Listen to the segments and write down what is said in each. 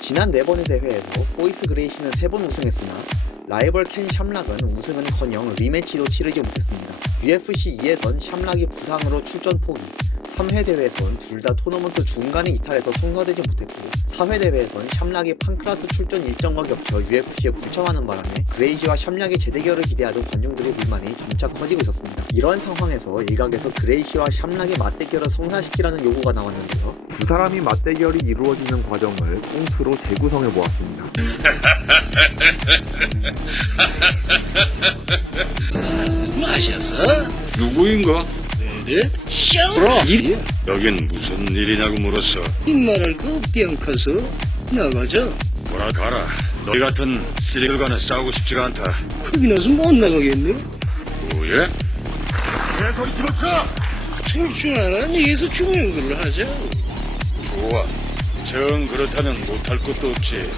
지난 4번의 대회에서 호이스 그레이시는 3번 우승했으나 라이벌 켄 샴락은 우승은커녕 리매치도 치르지 못했습니다. UFC 2에선 샴락이 부상으로 출전 포기, 3회 대회에선 둘 다 토너먼트 중간에 이탈해서 성사되지 못했고 4회 대회에선 샴락이 판크라스 출전 일정과 겹쳐 UFC에 불참하는 바람에 그레이시와 샴락의 재대결을 기대하던 관중들의 불만이 점차 커지고 있었습니다. 이러한 상황에서 일각에서 그레이시와 샴락의 맞대결을 성사시키라는 요구가 나왔는데요. 두 사람이 맞대결이 이루어지는 과정을 꽁트로 재구성해 보았습니다. 마셨어? 누구인가? 네? 샤브라! 여긴 무슨 일이냐고 물었어. 말할 거 없디 않고서 나가자. 뭐라 가라. 너희 같은 쓰레기들과는 싸우고 싶지가 않다. 겁이 나서 못 나가겠네? 뭐예? 내 소리 집어쳐! 둘 중 하나 네에서 중요한 걸로 하자. 좋아. 정 그렇다면 못할 것도 없지.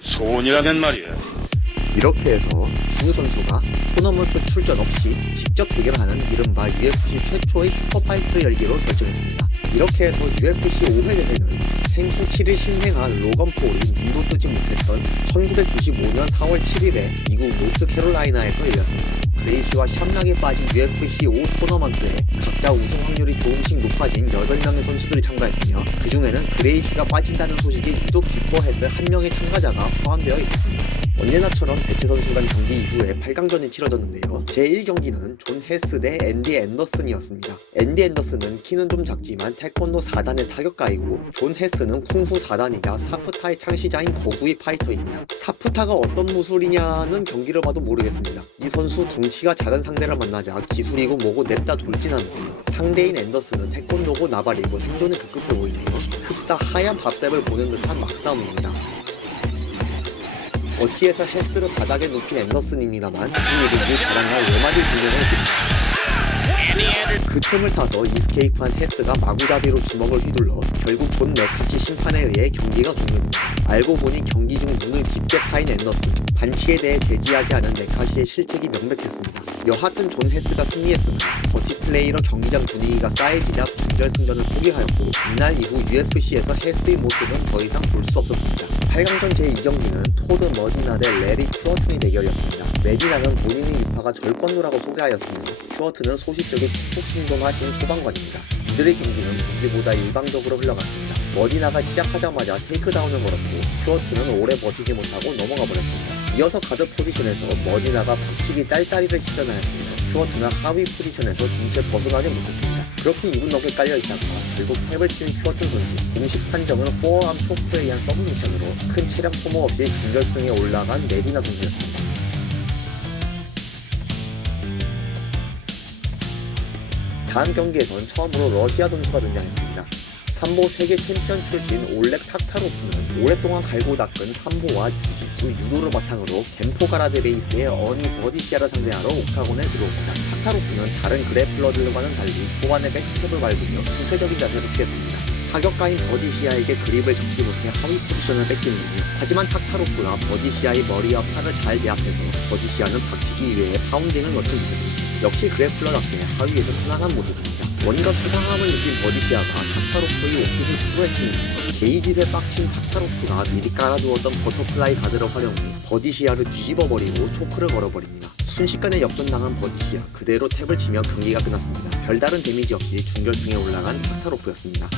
소원이라면 말이야. 이렇게 해서 두 선수가 토너먼트 출전 없이 직접 대결하는 이른바 UFC 최초의 슈퍼파이트를 열기로 결정했습니다. 이렇게 해서 UFC 5회 대회는 생후 7일 신생아 로건 폴이 눈도 뜨지 못했던 1995년 4월 7일에 미국 노스캐롤라이나에서 열렸습니다. 그레이시와 샴락에 빠진 UFC 5 토너먼트에 각자 우승 확률이 조금씩 높아진 8명의 선수들이 참가했으며 그 중에는 그레이시가 빠진다는 소식에 유독 기뻐했을 한 명의 참가자가 포함되어 있었습니다. 언제나처럼 대체 선수 간 경기 이후에 8강전이 치러졌는데요. 제1경기는 존 헤스 대 앤디 앤더슨이었습니다. 앤디 앤더슨은 키는 좀 작지만 태권도 4단의 타격가이고 존 헤스는 쿵후 4단이자 사프타의 창시자인 거구이 파이터입니다. 사프타가 어떤 무술이냐는 경기를 봐도 모르겠습니다. 이 선수 덩치가 작은 상대를 만나자 기술이고 뭐고 냅다 돌진하는군요. 상대인 앤더슨은 태권도고 나발이고 생존에 급급해 보이네요. 흡사 하얀 밥셉을 보는 듯한 막싸움입니다. 어찌해서 헤스를 바닥에 눕힌 앤더슨입니다만 무슨 일인지 바람날 4마디 비명을 지릅니다. 그 틈을 타서 이스케이프한 헤스가 마구잡이로 주먹을 휘둘러 결국 존 메카시 심판에 의해 경기가 종료됩니다. 알고 보니 경기 중 눈을 깊게 파인 앤더슨, 반칙에 대해 제지하지 않은 메카시의 실책이 명백했습니다. 여하튼 존 헤스가 승리했으나 버티플레이로 경기장 분위기가 싸해지자 준결승전을 포기하였고 이날 이후 UFC에서 헤스의 모습은 더 이상 볼 수 없었습니다. 8강전 제2경기는 토드 머디나 대 레리 큐어튼의 대결이었습니다. 메디나는 본인의 유파가 절권도라고 소개하였으며 큐어튼은 소시적인 킥복싱도 하신 소방관입니다. 이들의 경기는 문제보다 일방적으로 흘러갔습니다. 머디나가 시작하자마자 테이크다운을 걸었고 큐어튼은 오래 버티지 못하고 넘어가 버렸습니다. 이어서 가드 포지션에서 머디나가 박치기 짤짤이를 시전하였으며 큐어튼은 하위 포지션에서 중체 벗어나지 못했습니다. 그렇게 2분 넘게 깔려있다가 결국 탭을 치는 큐어튼 선수, 공식 판정은 포어암 초크에 의한 서브미션으로 큰 체력 소모 없이 준결승에 올라간 메디나 선수였습니다. 다음 경기에선 처음으로 러시아 선수가 등장했습니다. 삼보 세계 챔피언 출신 올렉 탁타로프는 오랫동안 갈고 닦은 삼보와 주짓수, 유도를 바탕으로 겐포 가라데 베이스의 어니 버디시아를 상대하러 옥타곤에 들어옵니다. 탁타로프는 다른 그래플러들과는 달리 초반에 백스텝을 밟으며 수세적인 자세를 취했습니다. 타격가인 버디시아에게 그립을 잡지 못해 하위 포지션을 뺏기는군요. 하지만 탁타로프가 버디시아의 머리와 팔을 잘 제압해서 버디시아는 박치기 이외에 파운딩을 넣지 못했습니다. 역시 그래플러답게 하위에서 편안한 모습입니다. 뭔가 수상함을 느낀 버디시아가 탁타로프의 옷깃을 풀어헤치는 게이짓에 빡친 탁타로프가 미리 깔아두었던 버터플라이 가드를 활용해 버디시아를 뒤집어버리고 초크를 걸어버립니다. 순식간에 역전당한 버디시아, 그대로 탭을 치며 경기가 끝났습니다. 별다른 데미지 없이 준결승에 올라간 탁타로프였습니다.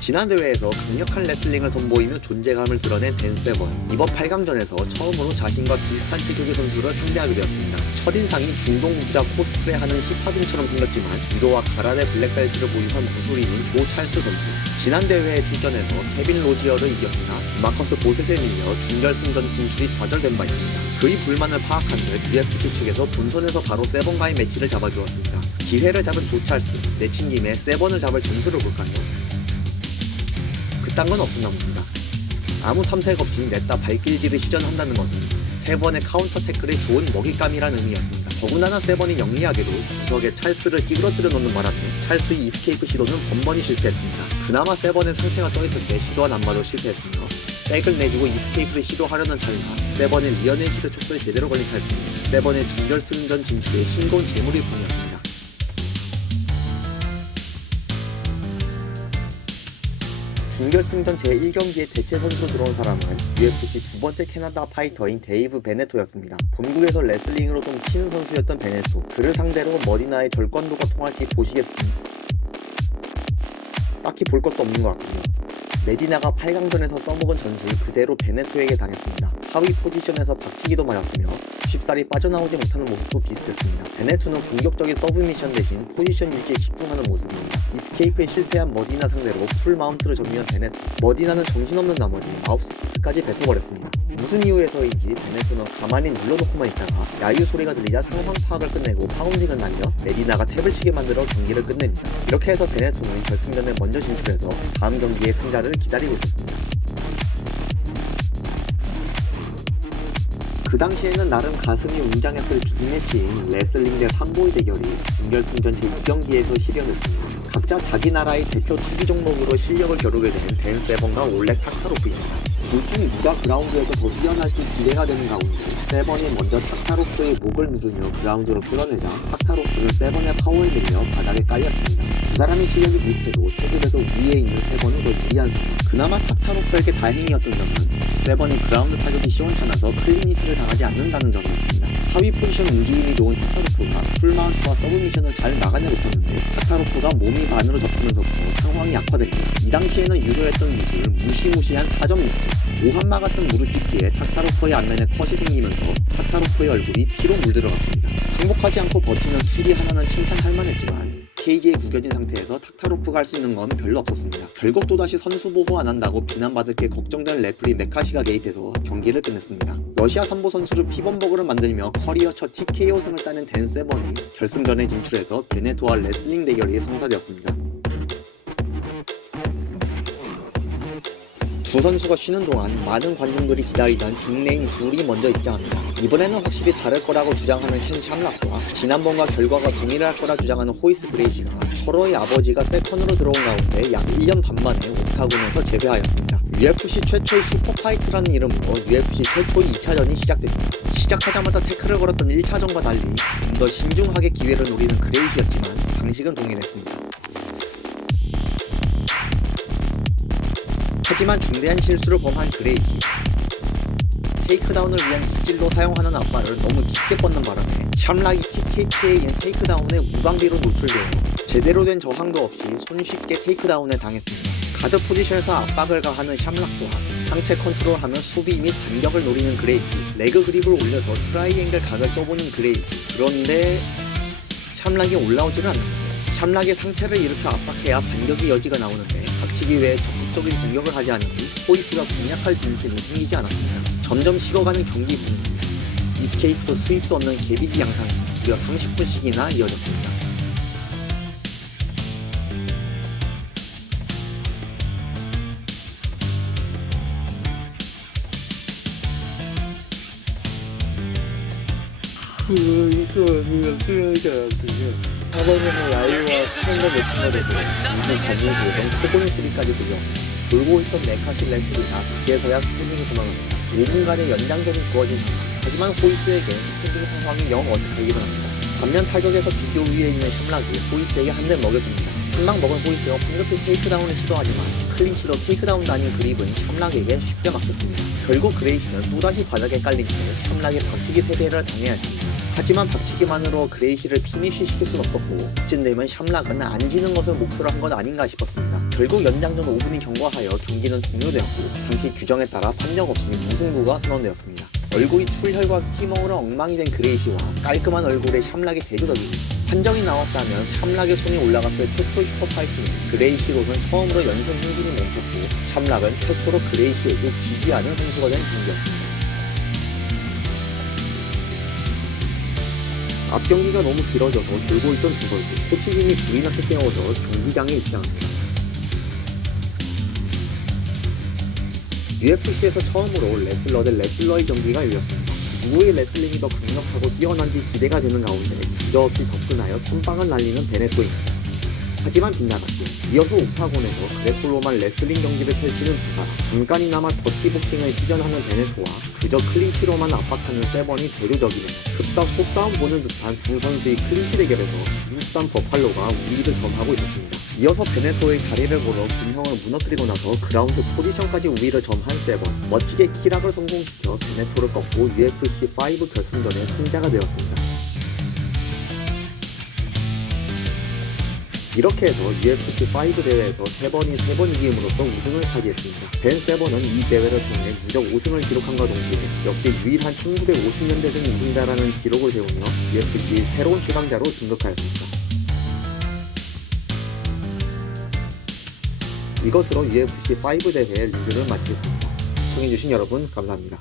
지난 대회에서 강력한 레슬링을 선보이며 존재감을 드러낸 댄 세번, 이번 8강전에서 처음으로 자신과 비슷한 체격의 선수를 상대하게 되었습니다. 첫인상이 중동부자 코스프레하는 힙합인처럼 생겼지만 유도와 가라데 블랙벨트를 보유한 무술인인 조 찰스 선수, 지난 대회에 출전해서 케빈 로지어를 이겼으나 마커스 보셋에 밀려 준결승전 진출이 좌절된 바 있습니다. 그의 불만을 파악한 듯 UFC 측에서 본선에서 바로 세번과의 매치를 잡아주었습니다. 기회를 잡은 조 찰스, 내친 김에 세번을 잡을 점수를 볼까요? 그딴 건 없었나 봅니다. 아무 탐색 없이 냈다 발길질을 시전한다는 것은 세번의 카운터 태클에 좋은 먹잇감이란 의미였습니다. 더군다나 세번이 영리하게도 구석에 찰스를 찌그러뜨려 놓는 바람에 찰스의 이스케이프 시도는 번번이 실패했습니다. 그나마 세번의 상체가 떠있을 때 시도한 안마도 실패했으며 백을 내주고 이스케이프를 시도하려는 찰나 세번의 리어네이키드 촉도에 제대로 걸린 찰스는 세번의 준결승전 진출에 싱거운 재물일 뿐이었습니다. 준결승전 제1경기에 대체 선수로 들어온 사람은 UFC 두 번째 캐나다 파이터인 데이브 베네토였습니다. 본국에서 레슬링으로 좀 튀는 선수였던 베네토, 그를 상대로 머디나의 절권도가 통할지 보시겠습니다. 딱히 볼 것도 없는 것 같군요. 메디나가 8강전에서 써먹은 전술 그대로 베네토에게 당했습니다. 하위 포지션에서 박치기도 맞았으며 쉽사리 빠져나오지 못하는 모습도 비슷했습니다. 베네토는 공격적인 서브미션 대신 포지션 유지에 집중하는 모습입니다. 이스케이프에 실패한 머디나 상대로 풀 마운트를 정리한 베네토, 머디나는 정신없는 나머지 마우스피스까지 뱉어버렸습니다. 무슨 이유에서인지 베네토는 가만히 눌러놓고만 있다가 야유 소리가 들리자 상황 파악을 끝내고 파운딩을 날려 메디나가 탭을 치게 만들어 경기를 끝냅니다. 이렇게 해서 베네토는 결승전에 먼저 진출해서 다음 경기의 승자를 기다리고 있었습니다. 그 당시에는 나름 가슴이 웅장했을 빅매치인 레슬링 대 삼보의 대결이 준결승전 제2경기에서 실현했습니다. 각자 자기 나라의 대표 투기 종목으로 실력을 겨루게 된 댄 세번과 올렉 타카로프입니다. 둘 중 누가 그라운드에서 더 뛰어날지 기대가 되는 가운데 세번이 먼저 탁타로프의 목을 누르며 그라운드로 끌어내자 탁타로프는 세번의 파워에 밀려 바닥에 깔렸습니다. 두 사람의 실력이 비슷해도 체급에서 위에 있는 세번이 더 유리한 상황. 그나마 탁타로프에게 다행이었던 점은 세번이 그라운드 타격이 시원찮아서 클린히트를 당하지 않는다는 점이었습니다. 하위 포지션 움직임이 좋은 탁타로프가 풀마운트와 서브미션을 잘 막아내고 있었는데 탁타로프가 몸이 반으로 접히면서부터 상황이 악화됩니다. 이 당시에는 유효했던 기술 무시무시한 4점 리프, 오한마 같은 무릎집기에 탁타로프의 안면에 컷이 생기면서 탁타로프의 얼굴이 피로 물들어갔습니다. 행복하지 않고 버티는 투리 하나는 칭찬할 만했지만 케이지에 구겨진 상태에서 탁타로프가 할 수 있는 건 별로 없었습니다. 결국 또다시 선수 보호 안 한다고 비난받을 게 걱정된 레프리 메카시가 개입해서 경기를 끝냈습니다. 러시아 삼보 선수를 피범버그를 만들며 커리어 첫 TKO승을 따낸 댄 세번이 결승전에 진출해서 베네토와 레슬링 대결이 성사되었습니다. 두 선수가 쉬는 동안 많은 관중들이 기다리던 빅네임 둘이 먼저 입장합니다. 이번에는 확실히 다를 거라고 주장하는 켄 샴락과 지난번과 결과가 동일할 거라 주장하는 호이스 그레이시가 서로의 아버지가 세컨으로 들어온 가운데 약 1년 반 만에 옥타곤에서 재회하였습니다. UFC 최초의 슈퍼파이트라는 이름으로 UFC 최초의 2차전이 시작됩니다. 시작하자마자 태클을 걸었던 1차전과 달리 좀 더 신중하게 기회를 노리는 그레이시였지만 방식은 동일했습니다. 하지만 중대한 실수를 범한 그레이시, 테이크다운을 위한 입질로 사용하는 앞발을 너무 깊게 뻗는 바람에 샴락이 TKHA인 테이크다운에 무방비로 노출되어 제대로 된 저항도 없이 손쉽게 테이크다운에 당했습니다. 가드 포지션에서 압박을 가하는 샴락 또한 상체 컨트롤하며 수비 및 반격을 노리는 그레이시, 레그 그립을 올려서 트라이앵글 각을 떠보는 그레이시. 그런데 샴락이 올라오지는 않는다. 샴락의 상체를 일으켜 압박해야 반격의 여지가 나오는데 박치기 외에 적극적인 공격을 하지 않으니 호이스가 공략할 빈틈이 생기지 않았습니다. 점점 식어가는 경기 분위기, 이스케이프도 수입도 없는 개비기 양상이 무려 30분씩이나 이어졌습니다. 학원에서 야유와 스탠드 매칭을 해도 이분 관중 소리랑 코고는 소리까지 들려 졸고 있던 메카시 램프가 그제서야 스탠딩 선언합니다. 5분간의 연장전이 주어진 상황. 하지만 호이스에겐 스탠딩 상황이 영 어색하기만 합니다. 반면 타격에서 비교 위에 있는 샴락이 호이스에게 한 대 먹여줍니다. 한 방 먹은 호이스가 황급히 테이크다운을 시도하지만 클린치도 테이크다운도 아닌 그립은 샴락에게 쉽게 막혔습니다. 결국 그레이시는 또다시 바닥에 깔린 채 샴락의 박치기 3배를 당해야 했습니다. 하지만 박치기만으로 그레이시를 피니쉬 시킬 순 없었고 이쯤 되면 샴락은 안 지는 것을 목표로 한 건 아닌가 싶었습니다. 결국 연장전 5분이 경과하여 경기는 종료되었고 당시 규정에 따라 판정 없이 무승부가 선언되었습니다. 얼굴이 출혈과 티멍으로 엉망이 된 그레이시와 깔끔한 얼굴의 샴락의 대조적입니다. 판정이 나왔다면 샴락의 손이 올라갔을 최초의 슈퍼파이트는 그레이시로선 처음으로 연속 흥진이 멈췄고 샴락은 최초로 그레이시에게 지지 않은 선수가 된 경기였습니다. 앞경기가 너무 길어져서 졸고 있던 두 선수, 코치님이 불이 나게 깨워서 경기장에 입장합니다. UFC에서 처음으로 레슬러 대 레슬러의 경기가 열렸습니다. 누구의 레슬링이 더 강력하고 뛰어난지 기대가 되는 가운데 주저없이 접근하여 선빵을 날리는 베네토입니다. 하지만 빗나갔죠. 이어서 옥타곤에서 그래플로만 레슬링 경기를 펼치는 두 사람. 잠깐이나마 더티복싱을 시전하는 베네토와 그저 클린치로만 압박하는 세번이 대조적이네요. 급사 속싸움 보는 듯한 두 선수의 클린치 대결에서 미국산 버팔로가 우위를 점하고 있었습니다. 이어서 베네토의 다리를 걸어 군형을 무너뜨리고 나서 그라운드 포지션까지 우위를 점한 세번, 멋지게 키락을 성공시켜 베네토를 꺾고 UFC5 결승전의 승자가 되었습니다. 이렇게 해서 UFC5 대회에서 3번 이김으로써 우승을 차지했습니다. 벤 세번은 이 대회를 통해 누적 5승을 기록함과 동시에 역대 유일한 1950년대생 우승자라는 기록을 세우며 UFC 새로운 최강자로 등극하였습니다. 이것으로 UFC5 대회의 리뷰를 마치겠습니다. 시청해주신 여러분 감사합니다.